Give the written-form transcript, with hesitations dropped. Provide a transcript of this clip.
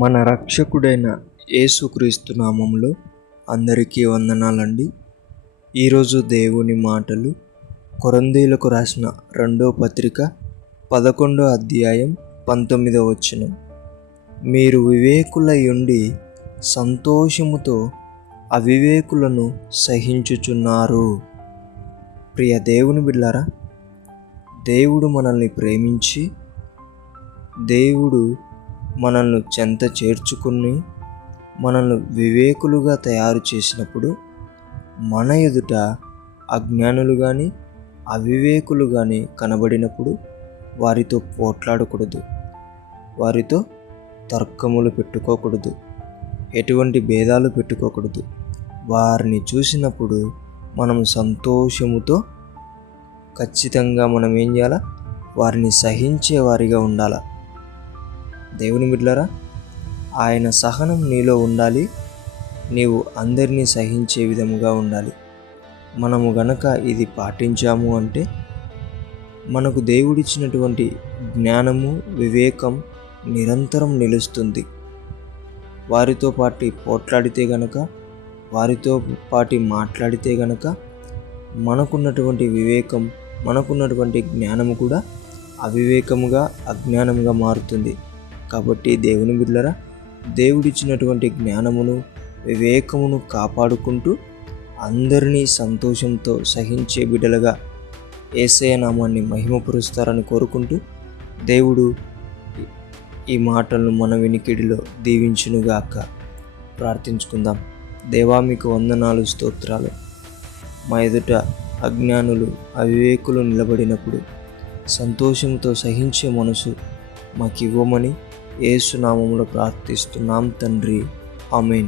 మన రక్షకుడైన యేసుక్రీస్తు నామములో అందరికీ వందనాలండి. ఈరోజు దేవుని మాటలు కొరింథీయులకు రాసిన 2వ పత్రిక 11వ అధ్యాయం 19వ వచనం. మీరు వివేకులయుండి సంతోషముతో అవివేకులను సహించుచున్నారు. ప్రియ దేవుని బిడ్డలారా, దేవుడు మనల్ని ప్రేమించి దేవుడు మనల్ని చెంత చేర్చుకుని మనల్ని వివేకులుగా తయారు చేసినప్పుడు మన ఎదుట అజ్ఞానులు కానీ అవివేకులు కానీ కనబడినప్పుడు వారితో పోట్లాడకూడదు, వారితో తర్కములు పెట్టుకోకూడదు, ఎటువంటి భేదాలు పెట్టుకోకూడదు. వారిని చూసినప్పుడు మనం సంతోషముతో ఖచ్చితంగా మనం ఏం చేయాలా? వారిని సహించే వారిగా ఉండాలి. దేవుని బిడ్డలారా, ఆయన సహనం నీలో ఉండాలి. నీవు అందరినీ సహించే విధముగా ఉండాలి. మనము గనక ఇది పాటించాము అంటే మనకు దేవుడిచ్చినటువంటి జ్ఞానము, వివేకం నిరంతరం నిలుస్తుంది. వారితో పాటు పోట్లాడితే గనక, వారితో పాటు మాట్లాడితే గనక మనకున్నటువంటి వివేకం, మనకున్నటువంటి జ్ఞానము కూడా అవివేకముగా, అజ్ఞానముగా మారుతుంది. కాబట్టి దేవుని బిడ్డలారా, దేవుడిచ్చినటువంటి జ్ఞానమును, వివేకమును కాపాడుకుంటూ అందరినీ సంతోషంతో సహించే బిడ్డలుగా యేసయ్య నామాన్ని మహిమపరుస్తారని కోరుకుంటూ దేవుడు ఈ మాటలను మన వినికిడిలో దీవించునుగాక. ప్రార్థించుకుందాం. దేవా, మీకు వందనాలు, స్తోత్రాలు. మా ఎదుట అజ్ఞానులు, అవివేకులు నిలబడినప్పుడు సంతోషంతో సహించే మనసు మాకు ఇవ్వమని యేసు నామములో ప్రార్థిస్తున్నాం తండ్రి. ఆమేన్.